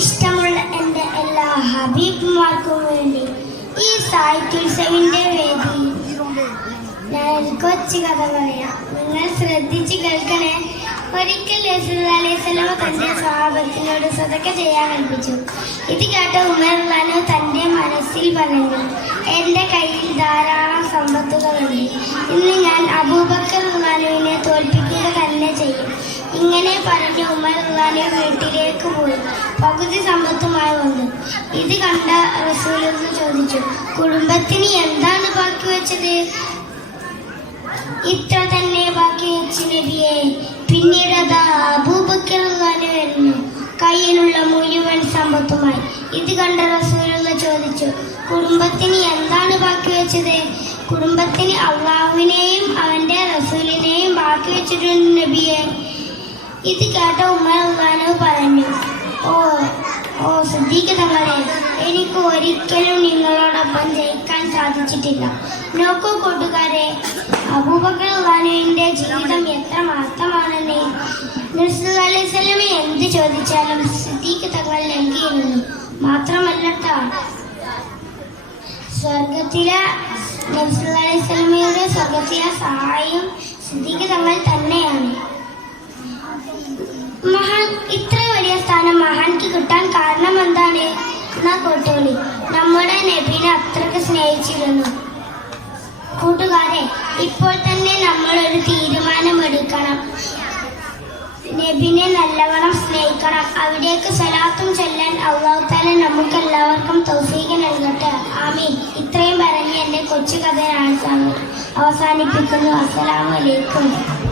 ഇഷ്ടമുള്ള എന്റെ എല്ലാ ഹബീബ്മാർക്കും വേണ്ടി ഈ സാഹിത്യോത്സവിന്റെ വേദി. ഞാൻ കൊച്ചു കഥ പറയാം നിങ്ങൾ ശ്രദ്ധിച്ച് കേൾക്കണേ. ഒരിക്കൽ റസൂലുള്ളാഹി തന്റെ സ്വഭാവത്തിനോട് സദക്ക ചെയ്യാൻ കൽപ്പിച്ചു ഇത് കേട്ട ഉമർ ലാനു തന്റെ മനസ്സിൽ പറഞ്ഞു എന്റെ കയ്യിൽ ധാരാളം സമ്പത്തുകളുണ്ട്. ഇന്ന് ഞാൻ അബൂബക്കർ ഉമാനുവിനെ തോൽപ്പിക്കുക തന്നെ ചെയ്യും. ഇങ്ങനെ പറഞ്ഞ് ഉമർ ഖാനു വീട്ടിലേക്ക് പോയി. സമ്പത്തുമായി വന്നു ഇത് കണ്ട റസൂലെന്ന് ചോദിച്ചു കുടുംബത്തിന് എന്താണ് ബാക്കി വെച്ചത്? ഇത്ര തന്നെ ബാക്കി വെച്ച് നബിയെ പിന്നീട് അതാ അബൂബക്കർ വരുന്നു കയ്യിലുള്ള മുഴുവൻ സമ്പത്തുമായി. ഇത് കണ്ട റസൂലെന്ന് ചോദിച്ചു കുടുംബത്തിന് എന്താണ് ബാക്കി വെച്ചത്? കുടുംബത്തിന് അള്ളാഹുവിനെയും അവന്റെ റസൂലിനെയും ബാക്കി വെച്ചിട്ടുണ്ട് നബിയെ. ഇത് കേട്ട ഉമ്മ ഉള്ളാനോ പറഞ്ഞു ഓ ഓ സിദ്ദീഖ് തങ്ങളെ എനിക്ക് ഒരിക്കലും നിങ്ങളോടൊപ്പം ജയിക്കാൻ സാധിച്ചിട്ടില്ല. നോക്കൂ കൂട്ടുകാരെ അബൂബക്കർ ഖാനുവിന്റെ ജീവിതം എത്ര അലൈഹി സ്വലമെ എന്ത് ചോദിച്ചാലും സിദ്ദീഖ് തങ്ങൾ നൽകിയിരുന്നു. മാത്രമല്ല സ്വർഗത്തിലെ നസ്ലമിയുടെ സ്വർഗത്തിലെ സഹായം സിദ്ദീഖ് തങ്ങൾ തന്നെയാണ്. മഹാൻ ഇത്ര അത്രയ്ക്ക് സ്നേഹിച്ചിരുന്നു. കൂട്ടുകാരെ ഇപ്പോൾ തന്നെ നമ്മൾ ഒരു തീരുമാനമെടുക്കണം. നബിനെ നല്ലവണ്ണം സ്നേഹിക്കണം. അവിടേക്ക് സലാത്തും ചെല്ലാൻ അള്ളാഹു താല നമുക്ക് എല്ലാവർക്കും തൗഫീഖ് നൽകട്ടെ. ആമീൻ. ഇത്രയും പറഞ്ഞ് എന്റെ കൊച്ചു കഥ ഞാൻ അവസാനിപ്പിക്കുന്നു. അസ്സലാമു അലൈക്കും.